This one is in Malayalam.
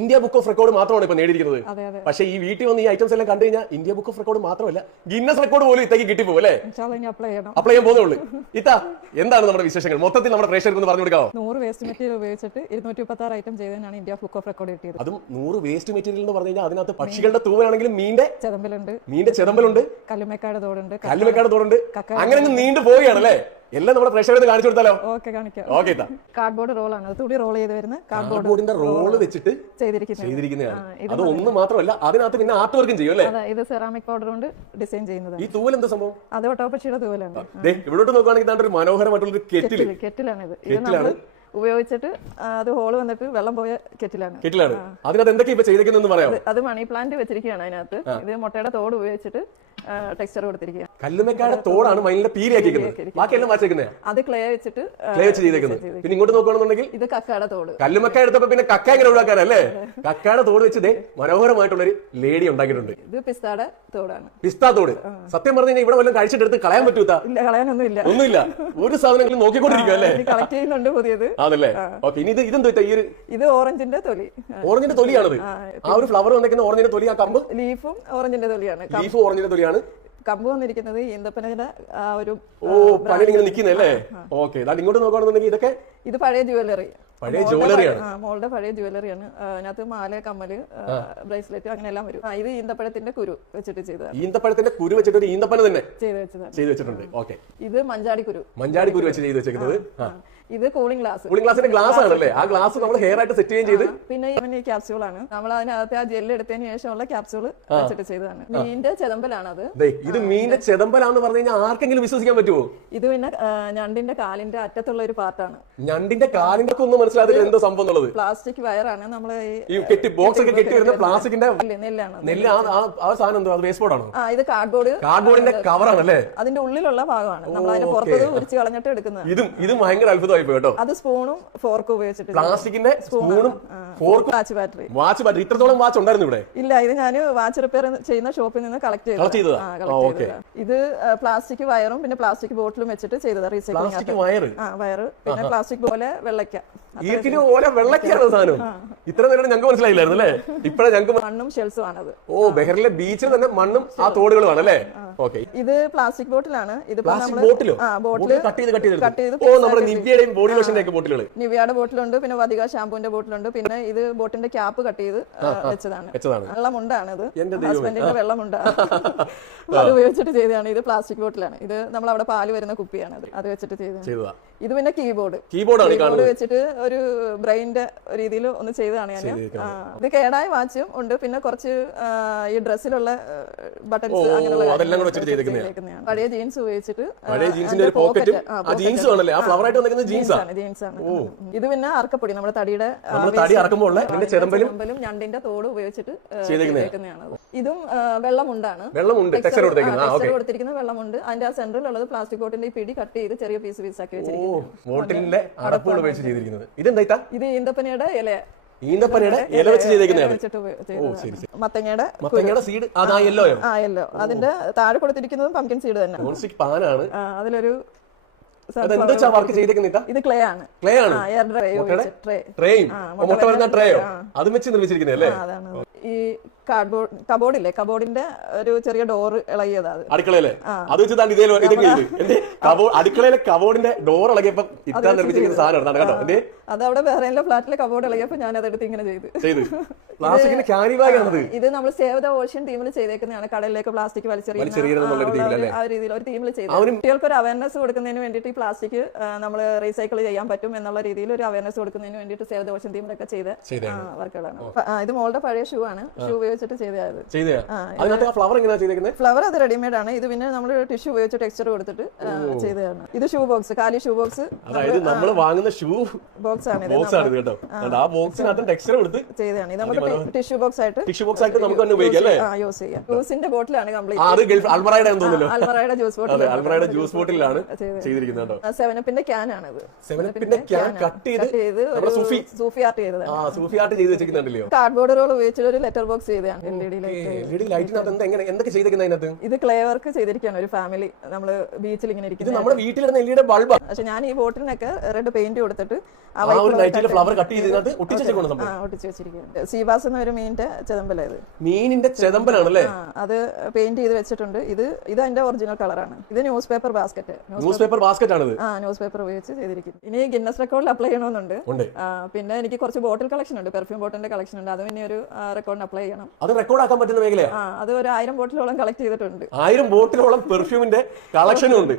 ഇന്ത്യ ബുക്ക് ഓഫ് റെക്കോർഡ് മാത്രമാണ് ഇപ്പൊ നേടിയിരിക്കുന്നത്. പക്ഷേ ഈ വീട്ടിൽ വന്ന് ഈ ഐറ്റംസ് എല്ലാം കണ്ടു കഴിഞ്ഞാൽ ഇന്ത്യ ബുക്ക് ഓഫ് റെക്കോർഡ് മാത്രമല്ല ഗിന്നസ് റെക്കോർഡ് പോലും ഇത്തേക്ക് കിട്ടിപ്പോ അല്ലേ? അപ്ലൈ ചെയ്യാൻ പോകുന്നുള്ളൂ. ഇത്താ എന്താണ് നമ്മുടെ വിശേഷങ്ങൾ മൊത്തത്തിൽ നമ്മുടെ പ്രേക്ഷകർക്ക് ഒന്ന് പറഞ്ഞു കൊടുക്കാമോ? 100 വേസ്റ്റ് മെറ്റീരിയൽ ഉപയോഗിച്ചിട്ട് 236 ഐറ്റം ചെയ്തതിനാണ് ഇന്ത്യ ബുക്ക് ഓഫ് റെക്കോർഡ് കിട്ടിയത്. അതും 100 വേസ്റ്റ് മെറ്റീരിയൽ എന്ന് പറഞ്ഞു കഴിഞ്ഞാൽ അതിനകത്ത് പക്ഷികളുടെ തൂവയാണെങ്കിലും മീന്റെ ചെതമ്പലുണ്ട്, കല്ലുമേക്കാട് തോടുണ്ട്, അങ്ങനെ നീണ്ടു പോവുകയാണല്ലേ. എല്ലാം നമ്മുടെ പ്രേക്ഷകർക്ക് കാണിച്ചു കൊടുത്താലോ? ഓക്കെ. കാർഡ്ബോർഡ് റോളാണ്, തുണി റോൾ ചെയ്ത് വരുന്ന കാർഡ്ബോർഡിന്റെ റോള് വെച്ചിട്ട് ചെയ്തിരിക്കുന്നതാണ്. അത് ഒന്നും മാത്രമല്ല, അതിനകത്ത് പിന്നെ ആർട്ട് വർക്കും ചെയ്യും അല്ലേ? ഇത് സെറാമിക് പൗഡർ കൊണ്ട് ഡിസൈൻ ചെയ്യുന്നത്. ഈ തൂവൽ എന്താ സംഭവം? അത് ഒട്ടോപ്പക്ഷിയുടെ തൂവലാണ്. ഇവിടോട്ട് നോക്കുകയാണെങ്കിൽ ഒരു മനോഹരമായിട്ടുള്ള കെറ്റിലാണ്. ഇത് ഉപയോഗിച്ചിട്ട് അത് ഹോള് വന്നിട്ട് വെള്ളം പോയ കെറ്റിലാണ്. അതിനകത്ത് എന്തൊക്കെയാ ചെയ്തിരിക്കുന്നത് പറയാം? അത് മണി പ്ലാന്റ് വെച്ചിരിക്കുകയാണ് അതിനകത്ത്. ഇത് മുട്ടയുടെ തോട് ഉപയോഗിച്ചിട്ട് ടെക്സ്ചർ കൊടുത്തിരിക്കുക. കല്ലുമേക്കാട് തോടാണ് മൈനിന്റെ പീരിയാക്കിയിരിക്കുന്നത്. ബാക്കിയെല്ലാം മാറ്റിക്കുന്നത് അത് ക്ലേ വെച്ചിട്ട് ചെയ്തേക്കുന്നത്. പിന്നെ ഇങ്ങോട്ട് നോക്കുകയാണെന്നുണ്ടെങ്കിൽ ഇത് കക്കാട തോട്. കല്ലുമക്ക എടുത്തപ്പോ പിന്നെ കക്ക എങ്ങനെ ഒഴിവാക്കാനല്ലേ? കക്കാടെ തോട് വെച്ച് മനോഹരമായിട്ടുള്ള ഒരു ലേഡി ഉണ്ടാക്കിയിട്ടുണ്ട്. ഇത് പിസ്താടെ തോടാണ്. പിസ്താ തോട്. സത്യം പറഞ്ഞു കഴിഞ്ഞാൽ ഇവിടെ വല്ലതും കഴിച്ചിട്ടെടുത്ത് കളയാൻ പറ്റൂത്താ? ഇല്ല, കളയാനൊന്നുമില്ല. ഒന്നുമില്ല, ഒരു സാധനങ്ങളും നോക്കിക്കൊണ്ടിരിക്കും അല്ലേ? കളക്ട് ചെയ്യുന്നുണ്ട് പുതിയത്. ആണല്ലേ? ഓക്കെ. ഇനി ഇതെന്താ? ഇത് ഓറഞ്ചിന്റെ തൊലി. ഓറഞ്ചിന്റെ തൊലിയാണത്. ആ ഒരു ഫ്ലവർ വന്നിരിക്കുന്ന ഓറഞ്ചിന്റെ തൊലി. ആ കമ്പ് ലീഫും ഓറഞ്ചിന്റെ തൊലിയാണ്. ലീഫ് ഓറഞ്ചിന്റെ തൊലിയാണ്. കമ്പ് വന്നിരിക്കുന്നത് ഈന്തപ്പനയുടെ ആ ഒരു പഴയ നിൽക്കുന്നല്ലേ? ഓക്കെ. ഇങ്ങോട്ട് നോക്കുകയാണെന്നുണ്ടെങ്കിൽ ഇതൊക്കെ ഇത് പഴയ ജുവലറിയാണ്. മോളുടെ പഴയ ജുവലറിയാണ്. അതിനകത്ത് മാല, കമ്മല്, ബ്രേസ്ലെറ്റ് അങ്ങനെ എല്ലാം വരും. ഇത് ഈന്തപ്പഴത്തിന്റെ കുരു വെച്ചിട്ട് ചെയ്തതാണ്. ഈന്തപ്പഴത്തിന്റെ കുരു വെച്ചിട്ട് ഒരു ഈന്തപ്പന തന്നെ ചെയ്ത് വെച്ചിട്ടുണ്ട്. ഓക്കെ. ഇത് മഞ്ചാടി കുരു വെച്ച് ചെയ്ത് വെച്ചിരിക്കുന്നത്. ഇത് കൂളിംഗ് ഗ്ലാസ്. ഗ്ലാസിന്റെ ഗ്ലാസ് ആണല്ലേ? ആ ഗ്ലാസ് നമ്മൾ ഹെയർ ആയിട്ട് സെറ്റ് ചെയ്ത്. പിന്നെ ഈ ക്യാപ്സ്യൂൾ ആണ്. നമ്മൾ അതിനകത്ത് ആ ജെല്ല് എടുത്തതിന് ശേഷമുള്ള ക്യാപ്സ്യൂൾ വെച്ചിട്ട് ചെയ്തതാണ്. മീനിന്റെ ചെതമ്പലാണ് അത്. ഇത് മീനിന്റെ ചെതമ്പലാന്ന് പറഞ്ഞു കഴിഞ്ഞാൽ ആർക്കെങ്കിലും വിശ്വസിക്കാൻ പറ്റുമോ? ഇത് പിന്നെ ഞണ്ടിന്റെ കാലിന്റെ അറ്റത്തുള്ള ഒരു പാർട്ടാണ്. ഞണ്ടിന്റെ കാലിന്റെ ഒന്നും മനസ്സിലാതില്ല എന്തോ സംഭവം എന്നുള്ളത്. പ്ലാസ്റ്റിക് വയറാണ്. നമ്മള് ബോക്സ് ഒക്കെ കെട്ടി വരുന്ന പ്ലാസ്റ്റിക്കിന്റെ നെല്ലാണ്. ആ സാധനം എന്തോ? അത് വേസ്റ്റ് ബോർഡാണോ? ഇത് കാർഡ്ബോർഡിന്റെ കവറാണല്ലേ? അതിന്റെ ഉള്ളിലുള്ള ഭാഗമാണ് നമ്മൾ അതിന്റെ പുറത്ത് ഉരിച്ച് കളഞ്ഞിട്ട് എടുക്കുന്നത്. ഇതും ഭയങ്കര അത്ഭുതമായി പോയി കേട്ടോ. അത് സ്പൂണും ഫോർക്കും ഉപയോഗിച്ചിട്ട്. പ്ലാസ്റ്റിക്കിന്റെ സ്പൂണും ഫോർക്കും. Watch battery. ഇത്രത്തോളം വാച്ച് ഉണ്ടായിരുന്നു ഇവിടെ? ഇല്ല, ഇത് ഞാൻ വാച്ച് റിപ്പയർ ചെയ്യുന്ന ഷോപ്പിൽ നിന്ന് കളക്ട് ചെയ്തതാ. ഇത് പ്ലാസ്റ്റിക് വയറും പിന്നെ പ്ലാസ്റ്റിക് ബോട്ടിലും വെച്ചിട്ട് ചെയ്തതാ. റീസൈക്ലിംഗ് വയറ് പിന്നെ പ്ലാസ്റ്റിക് പോലെ വെള്ളയ്ക്ക. വെള്ളക്കാണ് സാധനം. ഇത്ര നേരം ഞങ്ങൾക്ക് മനസ്സിലായില്ലായിരുന്നു അല്ലേ? ഇപ്പഴേ ഞങ്ങൾക്ക് മണ്ണും ഷെൽസും ആണത്. ബെഹറിലെ ബീച്ചിൽ തന്നെ മണ്ണും ആ തോടുകളുമാണ് അല്ലേ? ഓക്കെ. ഇത് പ്ലാസ്റ്റിക് ബോട്ടിലാണ്. ഇത് നിവ്യയുടെ ബോട്ടിലുണ്ട്, പിന്നെ വധിക ഷാമ്പൂന്റെ ബോട്ടിലുണ്ട്, പിന്നെ ഇത് ബോട്ടിന്റെ ക്യാപ്പ് കട്ട് ചെയ്ത് വെച്ചതാണ്. വെള്ളമുണ്ടാണ് ഇത്. ഹസ്ബൻഡിന്റെ വെള്ളമുണ്ടാണ്. അത് ഉപയോഗിച്ചിട്ട് ചെയ്തതാണ്. ഇത് പ്ലാസ്റ്റിക് ബോട്ടിലാണ്. ഇത് നമ്മൾ അവിടെ പാല് വരുന്ന കുപ്പിയാണ്. അത് വെച്ചിട്ട് ചെയ്തതാണ്. ഇത് പിന്നെ കീബോർഡ് വെച്ചിട്ട് ഒരു ബ്രെയിന്റെ രീതിയിൽ ഒന്ന് ചെയ്തതാണ് ഞാൻ. ഇത് കേടായ വാച്ചും ഉണ്ട്, പിന്നെ കുറച്ച് ഈ ഡ്രസ്സിലുള്ള ബട്ടൺസ് അങ്ങനെയുള്ള പഴയ ജീൻസ് ഉപയോഗിച്ചിട്ട് ജീൻസാണ്. ഇത് പിന്നെ അറക്കപ്പൊടി നമ്മുടെ തടിയുടെ ചെമ്പലും ഞണ്ടിന്റെ തോട് ഉപയോഗിച്ചിട്ട് ചെയ്തേക്കുന്നതാണ്. ഇതും വെള്ളമുണ്ടാണ്. ടെക്സ്ചർ കൊടുത്തിരിക്കുന്ന വെള്ളമുണ്ട്. അതിന്റെ ആ സെന്ററിലുള്ളത് പ്ലാസ്റ്റിക് ബോട്ടിന്റെ ഈ പിടി കട്ട് ചെയ്ത് ചെറിയ പീസ് ആക്കി വെച്ചിരിക്കുന്നത്. ഇത് ഈന്തപ്പനയുടെ ഇല. വെച്ച് ചെയ്തേക്കുന്നതാണ്. മത്തങ്ങയുടെ സീഡ്. യെല്ലോ. അതിന്റെ താഴെ കൊടുത്തിരിക്കുന്നതും പംകിൻ സീഡ് തന്നെ. പാനാണ്. അതിലൊരു ഇത് ക്ലേ ആണ്. അതും വെച്ച് നിർമ്മിച്ചിരിക്കുന്നല്ലേ? ഈ കബോർഡില്ലേ, കബോർഡിന്റെ ഒരു ചെറിയ ഡോർ ഇളകിയതാ അടുക്കളയിലെ. അത് വെച്ചിട്ടാണ് അടുക്കളയിലെ കബോർഡിന്റെ ഡോർ ഇളകിയപ്പോ ഇത്ര നിർമ്മിച്ചിരിക്കുന്ന സാധനം കേട്ടോ. അതവിടെ ബഹ്റൈനിലെ ഫ്ലാറ്റിലെ കബോർഡ് ഇളകിയപ്പോ ഞാൻ അതെടുത്ത് ഇങ്ങനെ ചെയ്തു. പ്ലാസ്റ്റിക്കിന്റെ ക്യാരി ബാഗ് ആണ് ഇത് നമ്മൾ സേവ് ദ ഓഷ്യൻ ടീമിൽ ചെയ്തേക്കുന്നതാണ്. കടലിലേക്ക് പ്ലാസ്റ്റിക് വലിച്ചെറിയുന്ന ആ രീതിയിൽ ഒരു ടീമിൽ ചെയ്തു. കുട്ടികൾക്ക് ഒരു അവയർനെസ് കൊടുക്കുന്നതിന് വേണ്ടിയിട്ട് ഈ പ്ലാസ്റ്റിക് നമ്മൾ റീസൈക്കിൾ ചെയ്യാൻ പറ്റും എന്നുള്ള രീതിയിൽ ഒരു അവയർനെസ് കൊടുക്കുന്നതിന് വേണ്ടിയിട്ട് സേവ് ദ ഓഷ്യൻ ടീമിലൊക്കെ ചെയ്ത വർക്കുകളാണ്. ഇത് മോളുടെ പഴയ ഷൂ ആണ്. ഷൂ ഉപയോഗിച്ചിട്ട് ചെയ്തത്. ഫ്ലവർ അത് റെഡിമെയ്ഡ് ആണ്. ഇത് പിന്നെ നമ്മൾ ടിഷ്യൂ ഉപയോഗിച്ച് ടെക്സ്ചർ കൊടുത്തിട്ട് ചെയ്തതാണ്. ഇത് ഷൂ ബോക്സ്, കാലി ഷൂ ബോക്സ്. നമ്മൾ വാങ്ങുന്ന ഷൂ ബോക്സ് ആണ് ചെയ്തതാണ്. ഇത് നമുക്ക് ടിഷ്യൂ ബോക്സ് ആയിട്ട് നമുക്ക് തന്നെ ഉപയോഗിക്കാം അല്ലേ? യൂസ് ചെയ്യാം. ജ്യൂസിന്റെ ബോട്ടിലാണ് കംപ്ലീറ്റ്. അത് ഗൾഫ് അൽമറയുടെ തോന്നുന്നു. അൽമറയുടെ ജ്യൂസ് ബോട്ടിൽ. അൽമറയുടെ ജ്യൂസ് ബോട്ടിലാണ് ചെയ്തിരിക്കുന്നത്. 7-Upന്റെ ക്യാൻ ആണിത്. 7-Upന്റെ ക്യാൻ കട്ട് ചെയ്ത് സൂഫി ആർട്ട് ചെയ്തത്. സൂഫി ആർട്ട് ചെയ്ത് വെച്ചിരിക്കുന്നുണ്ടല്ലോ. കാർഡ്ബോർഡ് റോൾ ഉപയോഗിച്ചിട്ട് ഒരു ലെറ്റർ ബോക്സ് ചെയ്തതാണ്. LED ലൈറ്റിനകത്ത് എന്തൊക്കെ ചെയ്തിരിക്കുന്നത് അതിനകത്ത്? ഇത് ക്ലേ വർക്ക് ചെയ്തിരിക്കുകയാണ്. ഒരു ഫാമിലി നമ്മള് ബീച്ചിൽ ഇങ്ങനെ ഇരിക്കുന്നത്. നമ്മുടെ വീട്ടിലിരുന്ന LED ബൾബാണ്. പക്ഷെ ഞാൻ ഈ ബോട്ടിലിനൊക്കെ റെഡ് പെയിന്റ് കൊടുത്തിട്ട് ഫ്ലവർ കട്ട് ചെയ്ത് ഒട്ടിച്ചു വെച്ചിരിക്കുകയാണ്. സീബാസ് എന്ന ഒരു മീനിന്റെ ചെതമ്പലായത്. മീനിന്റെ ചെതമ്പലാണല്ലേ? അത് പെയിന്റ് ചെയ്ത് വെച്ചിട്ടുണ്ട്. ഇത് അതിന്റെ ഒറിജിനൽ കളറാണ്. ഇത് ന്യൂസ് പേപ്പർ ബാസ്ക്കറ്റ്. ന്യൂസ് ആണ്. ന്യൂസ് പേപ്പർ ഉപയോഗിച്ച് ചെയ്തിരിക്കും. ഇനി ഗിന്നസ് റെക്കോർഡിൽ അപ്ലൈ ചെയ്യണമെന്നുണ്ട്. പിന്നെ എനിക്ക് കുറച്ച് ബോട്ടിൽ കളക്ഷൻ ഉണ്ട്, പെർഫ്യൂം ബോട്ടിലിന്റെ കളക്ഷൻ ഉണ്ട്. അത് പിന്നെ ഒരു റെക്കോർഡിന് അപ്ലൈ ചെയ്യണം. അത് റെക്കോർഡ് ആക്കാൻ പറ്റുന്ന മേഖലയാണ്. അത് ഒരു 1000 ബോട്ടിലോളം കളക്ട് ചെയ്തിട്ടുണ്ട്. 1000 ബോട്ടിലോളം പെർഫ്യൂമിന്റെ കളക്ഷനും ഉണ്ട്.